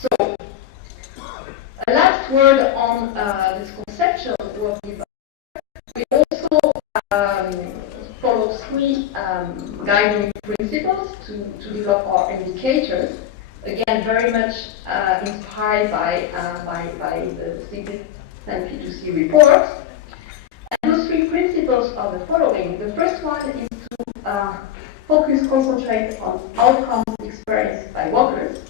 So, a last word on this conceptual work development. We also follow three guiding principles to develop our indicators. Again, very much inspired by the Citizen P2C report. And those three principles are the following. The first one is to concentrate on outcomes experienced by workers.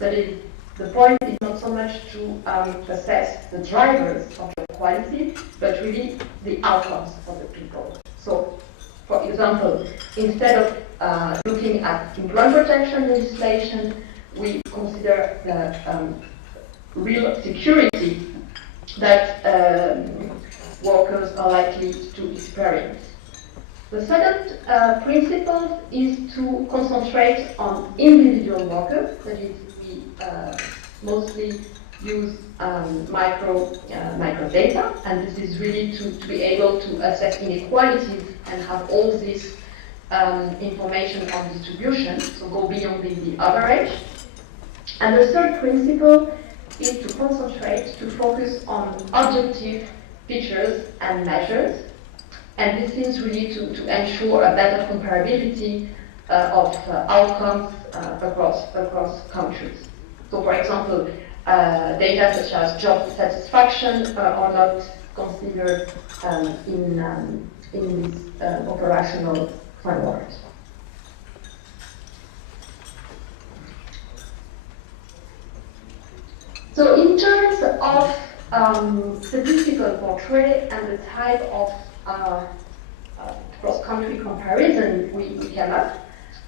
That is, the point is not so much to assess the drivers of job quality, but really the outcomes for the people. So, for example, instead of looking at employment protection legislation, we consider the real security that workers are likely to experience. The second principle is to concentrate on individual workers. That is, we mostly use micro data, and this is really to be able to assess inequalities and have all this information on distribution, so go beyond the average. And the third principle is to concentrate, to focus on objective features and measures, and this is really to ensure a better comparability of outcomes across countries. So, for example, data such as job satisfaction are not considered in this operational framework. So, in terms of statistical portrait and the type of cross-country comparison we came up,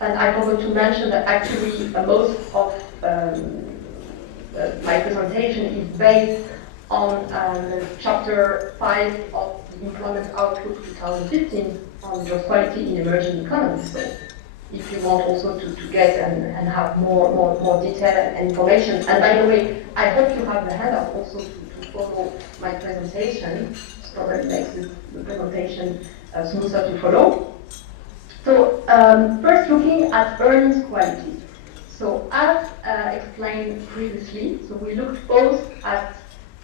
and I forgot to mention that actually most of my presentation is based on Chapter 5 of the Employment Outlook 2015 on job quality in emerging economies. So if you want also to get and have more detail and information. And by the way, I hope you have the handout also to follow my presentation. So that makes the presentation smoother to follow. So first looking at earnings quality. So as explained previously, so we looked both at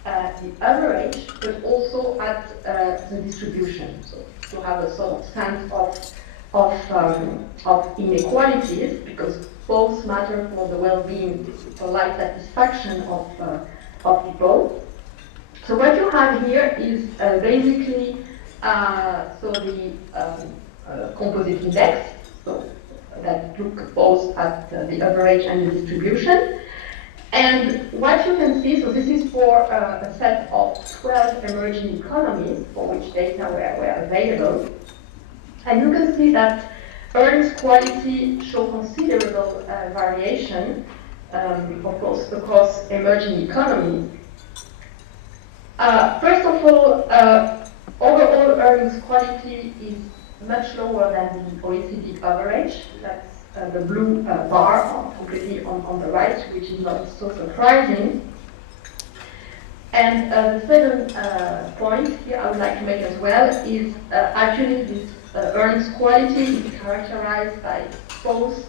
the average, but also at the distribution. So to have a sort of sense of inequalities, because both matter for the well-being, for life satisfaction of people. So what you have here is basically the composite index. So that look both at the average and the distribution. And what you can see, so this is for a set of 12 emerging economies for which data were available. And you can see that earnings quality show considerable variation, of course, across emerging economies. First of all, overall earnings quality is much lower than the OECD average. That's the blue bar completely on the right, which is not so surprising. And the second point here I would like to make as well is actually this earnings quality is characterized by both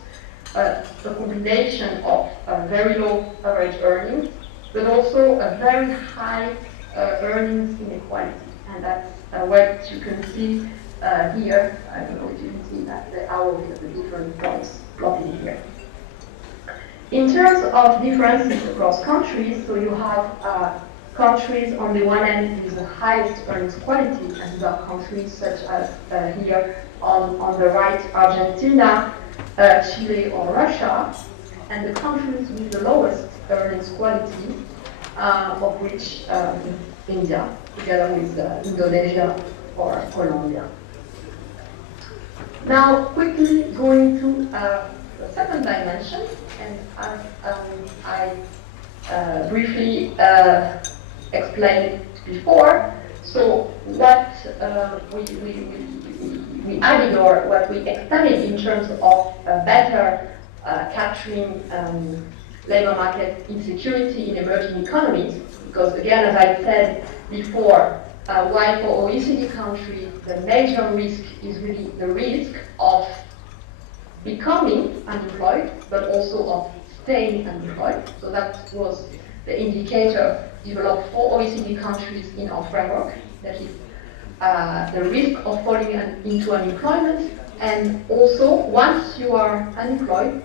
a combination of very low average earnings, but also a very high earnings inequality. And that's what you can see here. I don't know if you can see that the arrow with the different points plotted here. In terms of differences across countries, so you have countries on the one hand with the highest earnings quality, and these are countries such as here on the right, Argentina, Chile or Russia, and the countries with the lowest earnings quality, of which India, together with Indonesia or Colombia. Now, quickly going to the second dimension, and as I briefly explained before, so what we added, or what we extended in terms of better capturing labor market insecurity in emerging economies, because again, as I said before, while for OECD countries the major risk is really the risk of becoming unemployed, but also of staying unemployed. So that was the indicator developed for OECD countries in our framework. That is the risk of falling into unemployment, and also once you are unemployed,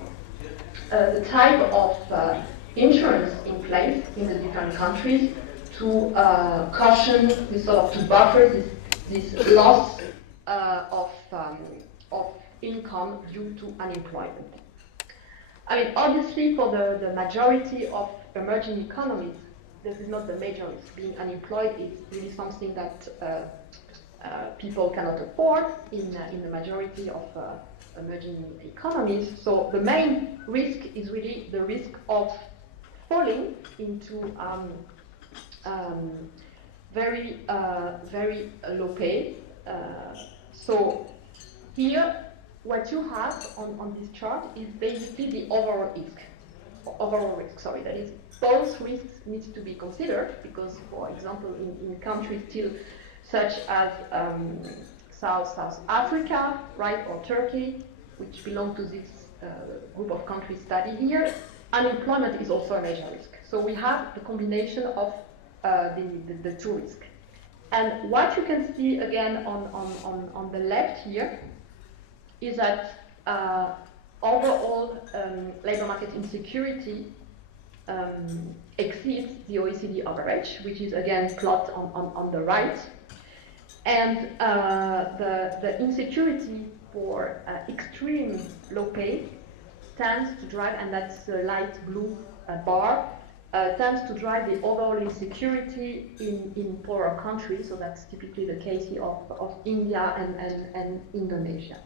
the type of insurance in place in the different countries to caution this sort of, to buffer this loss of income due to unemployment. I mean, obviously, for the majority of emerging economies, this is not the major risk. Being unemployed is really something that people cannot afford in the majority of emerging economies. So the main risk is really the risk of falling into very low pay. So here, what you have on this chart is basically the overall risk. Sorry, that is, both risks need to be considered, because, for example, in countries still such as South Africa, right, or Turkey, which belong to this group of countries studied here, unemployment is also a major risk. So we have the combination of the two risks. And what you can see again on the left here is that overall labor market insecurity exceeds the OECD average, which is again plotted on the right. And the insecurity for extreme low pay tends to drive, and that's the light blue bar, tends to drive the overall insecurity in poorer countries. So that's typically the case of India and Indonesia.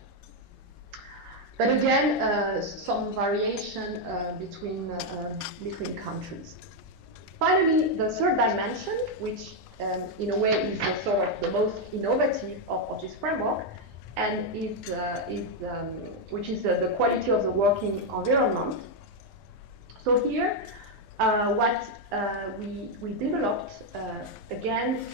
But again, some variation between countries. Finally, the third dimension, which in a way is sort of the most innovative of this framework, and which is the quality of the working environment. So here, what we developed again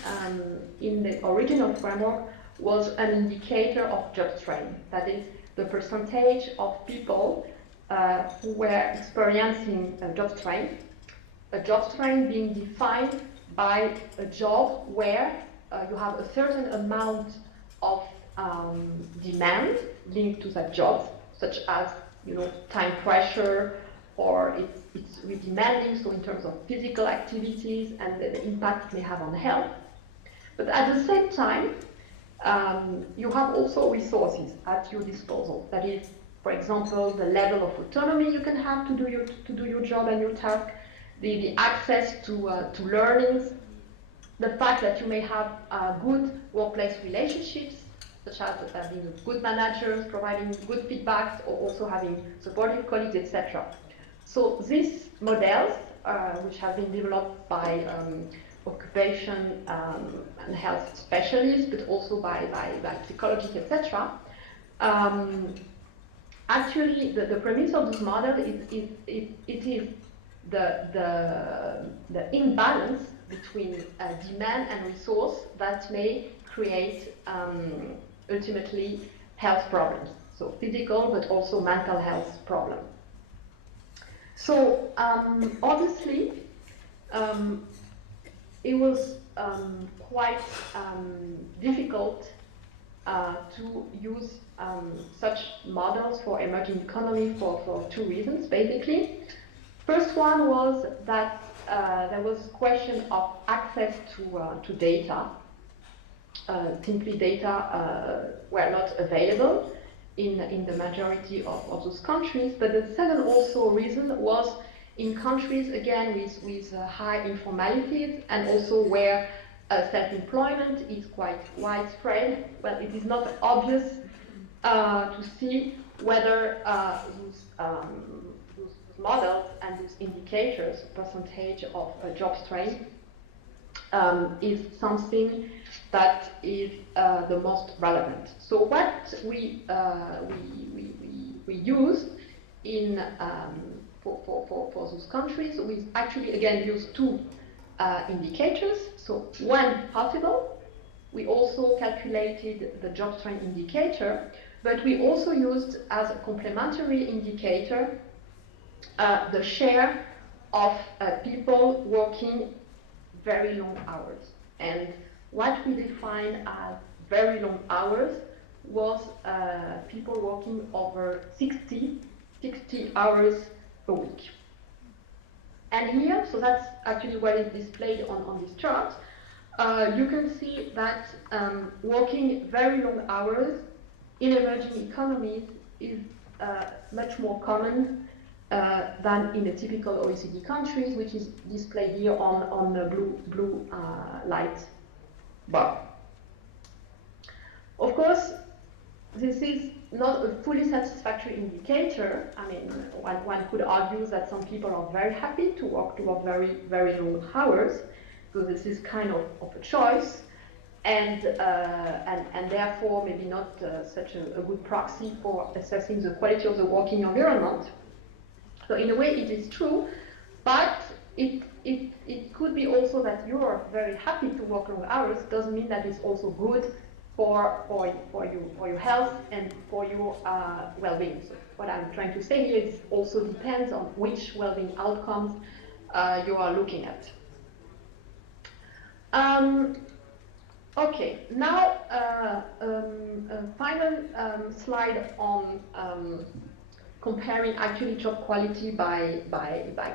in the original framework was an indicator of job strain. That is, the percentage of people who were experiencing a job strain being defined by a job where you have a certain amount of demand linked to that job, such as, you know, time pressure, or it's really demanding, so in terms of physical activities and the impact it may have on health. But at the same time, you have also resources at your disposal. That is, for example, the level of autonomy you can have to do your job and your task, the access to learnings, the fact that you may have good workplace relationships, such as being good managers, providing good feedbacks, or also having supportive colleagues, etc. So these models, which have been developed by occupation and health specialists, but also by psychologists, etc. Actually, the premise of this model is the imbalance between demand and resource that may create ultimately health problems, so physical but also mental health problems. So obviously, it was quite difficult to use such models for emerging economy for two reasons, basically. First one was that there was a question of access to data. Simply data were not available in the majority of those countries. But the second also reason was in countries, again, with high informalities, and also where self-employment is quite widespread. Well, it is not obvious to see whether those models and those indicators, percentage of job strain, is something that is the most relevant. So what we used in for those countries, we actually again used two indicators. So one possible, we also calculated the job strain indicator, but we also used as a complementary indicator the share of people working very long hours. And what we define as very long hours was people working over 60 hours a week. And here, so that's actually what is displayed on this chart, you can see that working very long hours in emerging economies is much more common than in the typical OECD countries, which is displayed here on the blue light bar. Of course, this is not a fully satisfactory indicator. I mean, one could argue that some people are very happy to work very, very long hours, so this is kind of a choice, and therefore maybe not such a good proxy for assessing the quality of the working environment. So in a way it is true, but it could be also that you are very happy to work long hours. Doesn't mean that it's also good for your health and for your well-being. So what I'm trying to say here is also depends on which well-being outcomes you are looking at. Okay, now a final slide on comparing actually job quality by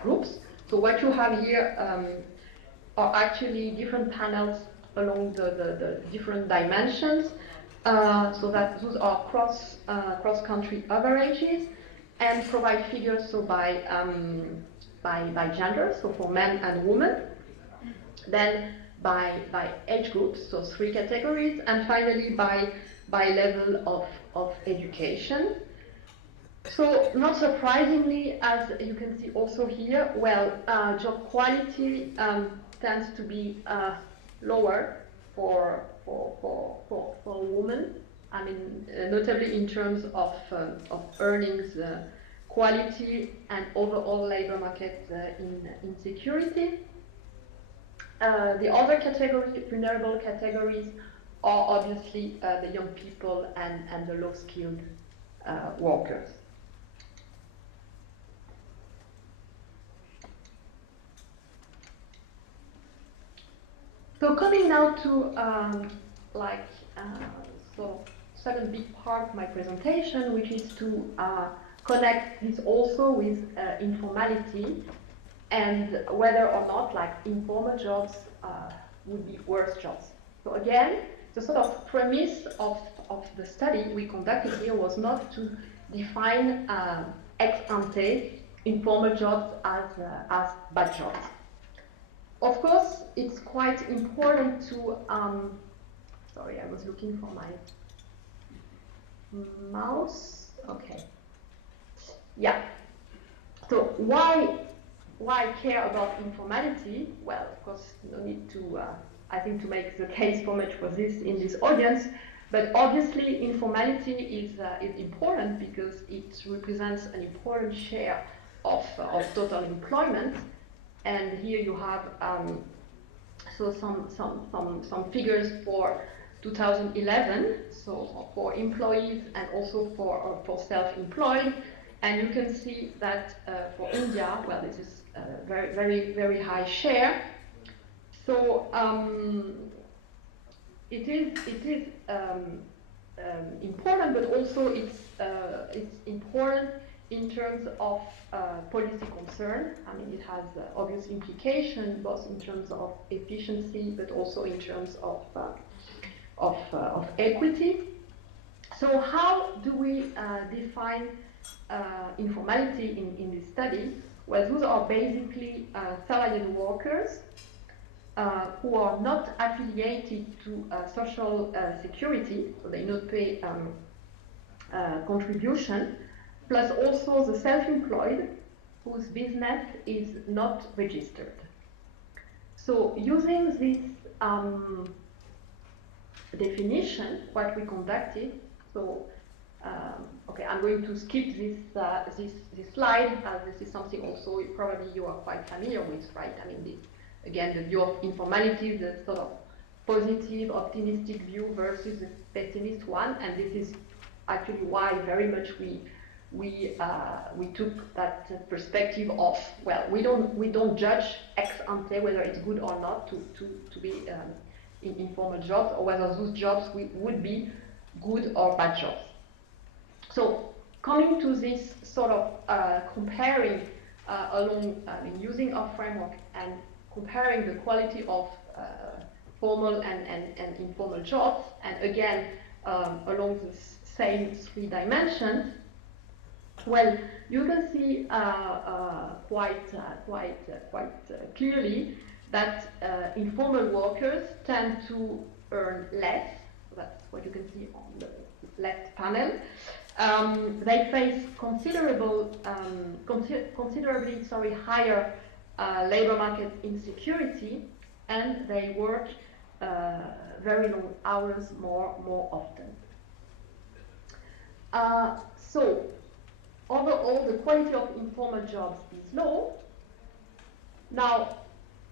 groups. So what you have here are actually different panels along the different dimensions, so that those are cross-country averages, and provide figures so by gender, so for men and women, then by age groups, so 3 categories, and finally by level of education. So not surprisingly, as you can see also here, well, job quality tends to be lower for women. I mean, notably in terms of earnings quality and overall labor market insecurity. The other category, vulnerable categories, are obviously the young people and the low-skilled workers. So coming now to so second big part of my presentation, which is to connect this also with informality, and whether or not informal jobs would be worse jobs. So again, the sort of premise of the study we conducted here was not to define ex ante informal jobs as bad jobs. Of course, it's quite important to, sorry, I was looking for my mouse. Okay. Yeah. So why care about informality? Well, of course, no need to, I think, to make the case for much for this in this audience. But obviously, informality is important because it represents an important share of total employment. And here you have so some figures for 2011, so for employees and also for self-employed. And you can see that for India, well, this is a very high share. So it is important, but also it's important in terms of policy concern. I mean, it has obvious implications both in terms of efficiency, but also in terms of equity. So how do we define informality in this study? Well, those are basically salaried workers who are not affiliated to social security, so they not pay contribution, plus also the self-employed whose business is not registered. So using this definition, what we conducted, so okay, I'm going to skip this slide, as this is something also probably you are quite familiar with, right? I mean, again, the view of informality, the sort of positive, optimistic view versus the pessimist one, and this is actually why very much we we took that perspective of, well, we don't judge ex ante whether it's good or not to be in informal jobs, or whether those jobs would be good or bad jobs. So coming to this sort of comparing using our framework and comparing the quality of formal and informal jobs, and again along the same 3 dimensions, well, you can see quite clearly that informal workers tend to earn less. That's what you can see on the left panel. They face considerably higher labor market insecurity, and they work very long hours more often. So overall, the quality of informal jobs is low. Now,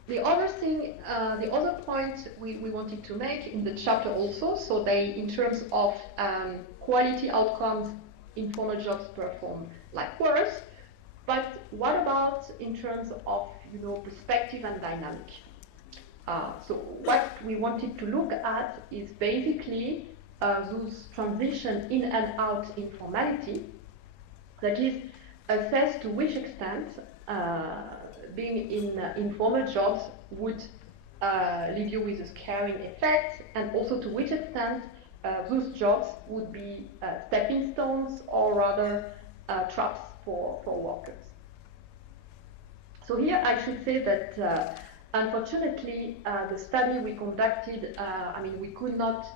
the other thing, the other point we wanted to make in the chapter also, so in terms of quality outcomes, informal jobs perform like worse, but what about in terms of perspective and dynamic? So what we wanted to look at is basically those transitions in and out informality, that is, assess to which extent being in informal jobs would leave you with a scarring effect, and also to which extent those jobs would be stepping stones or rather traps for workers. So here I should say that unfortunately the study we conducted, we could not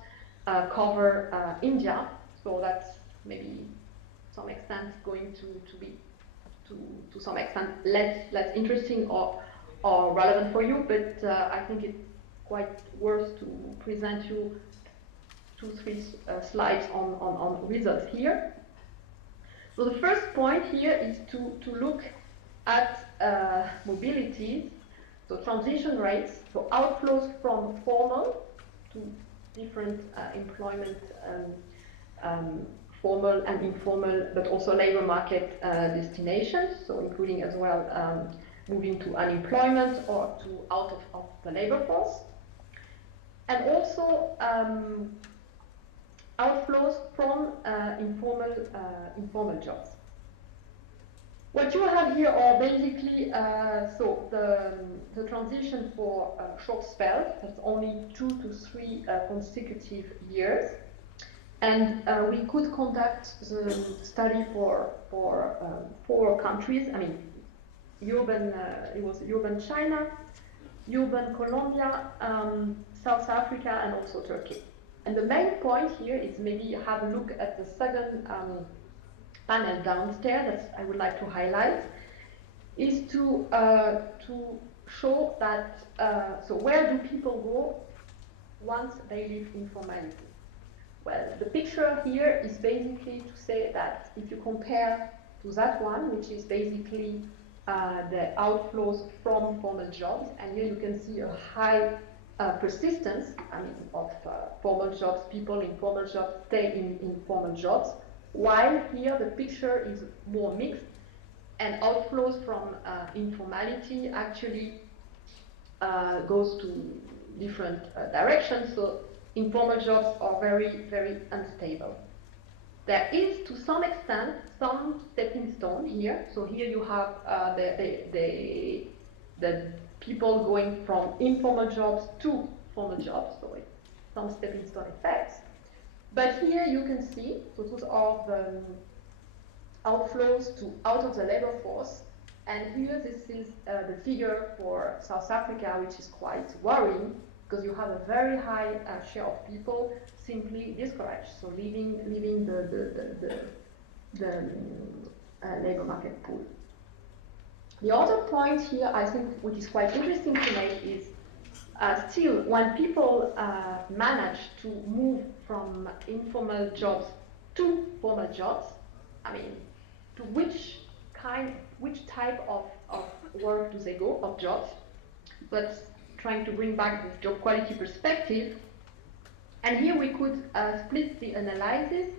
cover India, so that's maybe to some extent going to be to some extent less interesting or relevant for you, but I think it's quite worth to present you 2-3 slides on results here. So the first point here is to look at mobility, so transition rates, so outflows from formal to different employment, formal and informal, but also labor market destinations, so including as well moving to unemployment or to out of the labor force, and also outflows from informal jobs. What you have here are basically so the transition for short spells, that's only 2 to 3 consecutive years, and we could conduct the study for 4 countries. It was urban China, urban Colombia, South Africa, and also Turkey. And the main point here is maybe have a look at the second panel downstairs that I would like to highlight, is to show that so where do people go once they leave informality? Well, the picture here is basically to say that if you compare to that one, which is basically the outflows from formal jobs, and here you can see a high persistence, of formal jobs. People in formal jobs stay in formal jobs, while here the picture is more mixed, and outflows from informality actually goes to different directions. So informal jobs are very, very unstable. There is, to some extent, some stepping stone here. So here you have the people going from informal jobs to formal jobs, so it's some stepping stone effects. But here you can see, so those are the outflows to out of the labor force, and here this is the figure for South Africa, which is quite worrying, because you have a very high share of people simply discouraged, so leaving the labor market pool. The other point here, I think, which is quite interesting to make is still when people manage to move from informal jobs to formal jobs, to which type of work do they go, of jobs? But trying to bring back this job quality perspective. And here we could split the analysis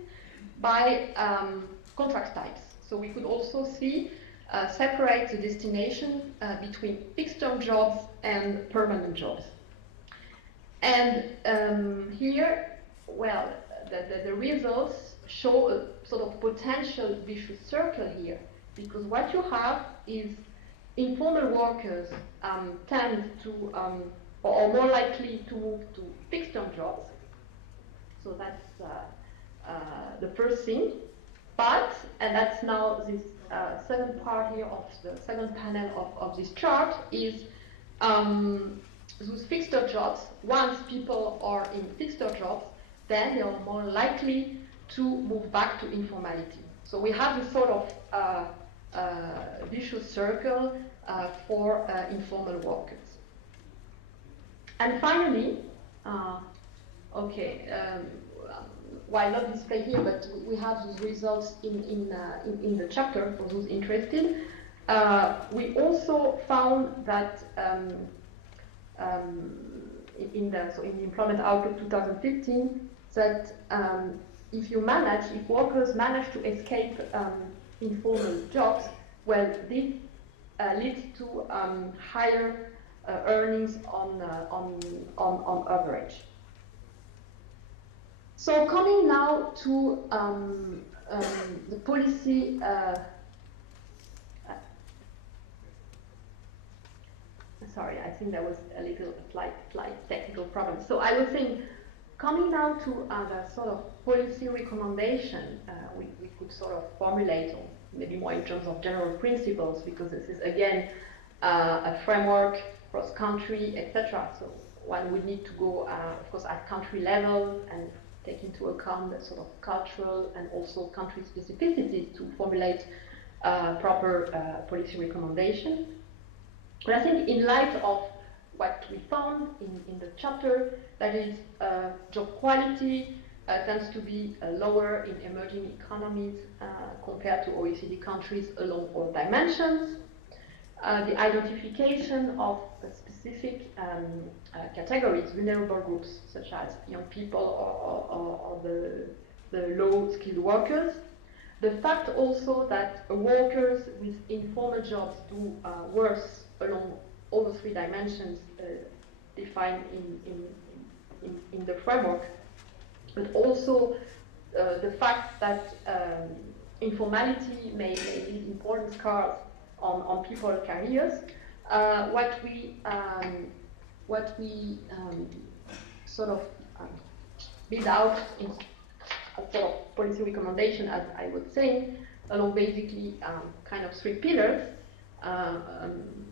by contract types. So we could also see separate the destination between fixed-term jobs and permanent jobs. And here, well, the results show a sort of potential vicious circle here, because what you have is informal workers tend to, or are more likely to move to fixed-term jobs. So that's the first thing. But, and that's now this second part here of the second panel of this chart, is those fixed-term jobs. Once people are in fixed-term jobs, then they are more likely to move back to informality. So we have this sort of vicious circle for informal workers. And finally, while not displayed here, but we have those results in the chapter for those interested. We also found that in the Employment Outlook 2015, that if workers manage to escape informal jobs, well, this leads to higher earnings on average. So coming now to the policy. Sorry, I think there was a slight technical problem. So I was saying, coming now to the sort of policy recommendation we could sort of formulate, or maybe more in terms of general principles, because this is again a framework, cross-country, etc. So one would need to go, of course, at country level and take into account the sort of cultural and also country specificities to formulate proper policy recommendation. But I think in light of what we found in the chapter, that is job quality tends to be lower in emerging economies compared to OECD countries along all dimensions. The identification of specific categories, vulnerable groups, such as young people or the low-skilled workers. The fact also that workers with informal jobs do worse along all the three dimensions defined in the framework, but also the fact that informality may leave important scars on people's careers. What we sort of build out in a sort of policy recommendation, as I was saying, along basically kind of three pillars.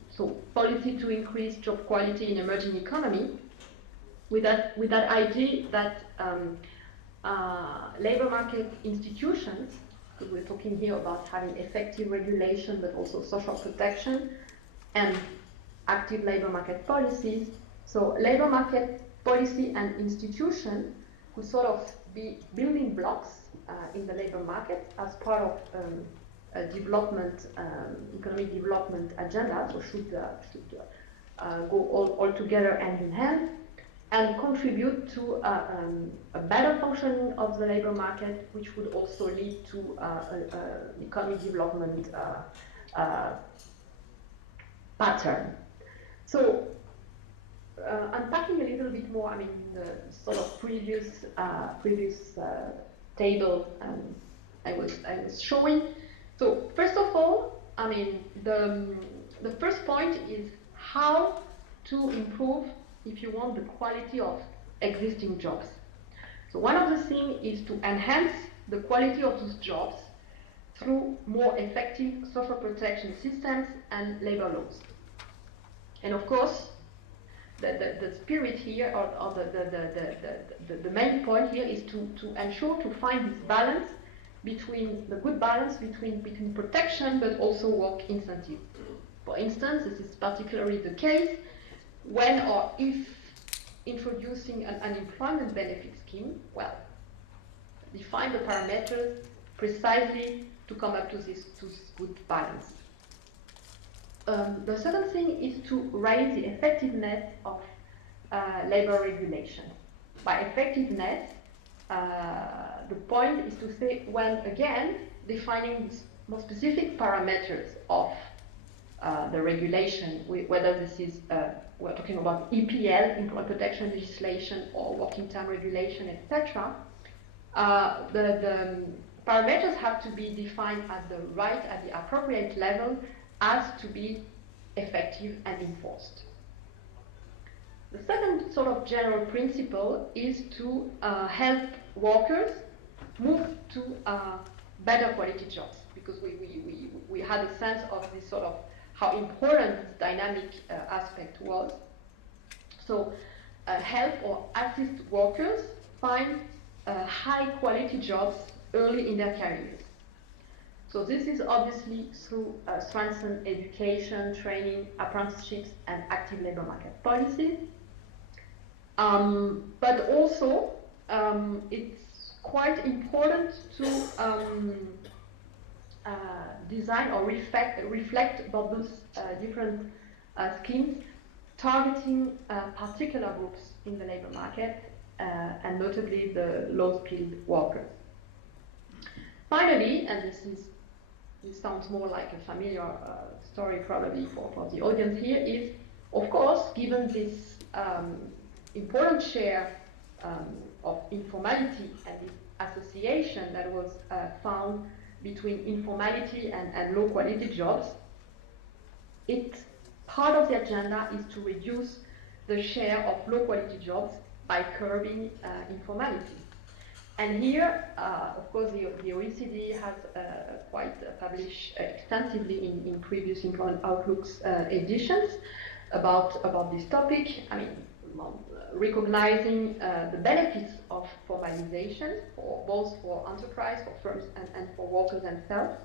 So policy to increase job quality in emerging economy, with that idea that labor market institutions, because we're talking here about having effective regulation but also social protection and active labor market policies. So labor market policy and institution could sort of be building blocks in the labor market as part of a development, economic development agenda, so should go all together hand in hand, and contribute to a better functioning of the labor market, which would also lead to economic development pattern. So unpacking a little bit more, I mean, the sort of previous table I was showing. So first of all, I mean, the first point is how to improve, if you want, the quality of existing jobs. So one of the things is to enhance the quality of those jobs through more effective social protection systems and labor laws. And of course, the spirit here, or the main point here, is to ensure to find this balance between the good balance between protection but also work incentives. For instance, this is particularly the case when or if introducing an unemployment benefit scheme, well, define the parameters precisely to come up to this good balance. The second thing is to raise the effectiveness of labor regulation. By effectiveness, the point is to say, when again defining this more specific parameters of the regulation, whether this is, we're talking about EPL, Employee Protection Legislation, or working time regulation, etc., the parameters have to be defined at the appropriate level as to be effective and enforced. The second sort of general principle is to help workers move to better quality jobs, because we had a sense of this sort of how important this dynamic aspect was. So help or assist workers find high quality jobs early in their careers. So this is obviously through strengthened education, training, apprenticeships, and active labor market policies. But also, it's quite important to design or reflect about those different schemes targeting particular groups in the labor market, and notably the low-skilled workers. Finally, and this sounds more like a familiar story probably for the audience here, is, of course, given this important share of informality and this association that was found between informality and low-quality jobs, part of the agenda is to reduce the share of low-quality jobs by curbing informality. And here, of course, the OECD has quite published extensively in previous Employment Outlooks editions about this topic. I mean, recognizing the benefits of formalization, both for enterprise, for firms, and for workers themselves,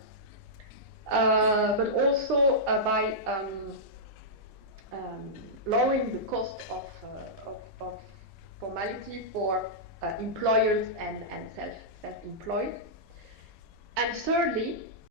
but also by lowering the cost of formality for employers and self-employed. And thirdly,